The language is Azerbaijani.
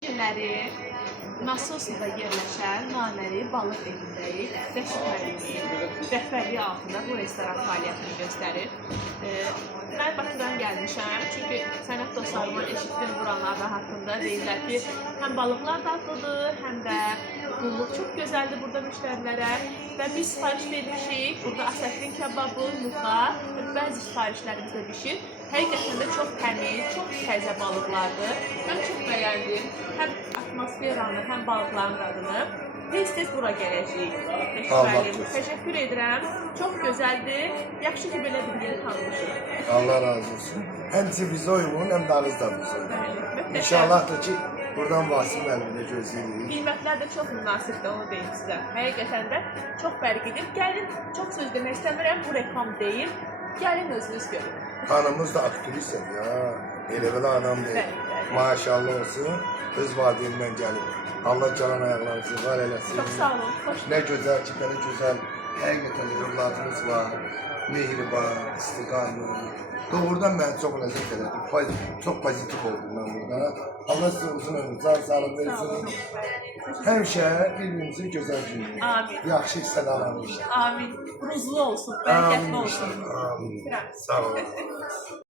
Günləri Nasosda yerləşən Naməri balıq evindəyik. Rəşid müəllimin rəhbərliyi altında bu restoran fəaliyyətini göstərir. Mən Bakıdan gəlmişəm, çünki sənət dostlarımın eşitdim buranlarda haqqında. Deyirlər ki, həm balıqlar dadlıdır, həm də qulluq çox gözəldir burada müştərilərə. Və biz sifariş vermişik, burada Əsəfrin kebabı, muxa, bəzi sifarişlərimiz də pişir. Həqiqətən də çox təmiz, çox təzə balıqlardır. Mən çox bəyəndim. Həm atmosferanı, həm balıqların dadını. Tez-tez bura gələcəyik. Təşəkkür edirəm. Çox gözəldir. Yaxşı ki, belə bir yeri tanımışıq. Allah razı olsun. Hem bize uygun hem de ağızda bize uygun. İnşallah da ki buradan Vasim müəllimə gözləyirik. Qiymətlər də çox münasibdir, onu deyim sizə. Həqiqətən də çox fərqlidir. Gəlin, çox söz demək istəmirəm, bu reklam deyil. Gəlin özünüz görün. Hanımız da aktrisadır ya. Elə belə adam deyil. Maşallah olsun. Öz vadiyimdən gəlib. Allah canan ayaqlarınızı var eləsin. Çox sağ olun. Xoş Ne güzel ki, böyle güzel. Həqiqətən övladınız var. Mehriban, istiqamlı. Doğrudan mən çox ləzzət elədim. Çok pozitif oldum ben burada. Allah size uzun ömür, sağlık versin. Həmişə bir-birimizin gözəl günü. Amin. Yaxşı hissələrimiz. Amin. Ruzlu olsun, bərəkətli olsun. Amin. Sağ olun.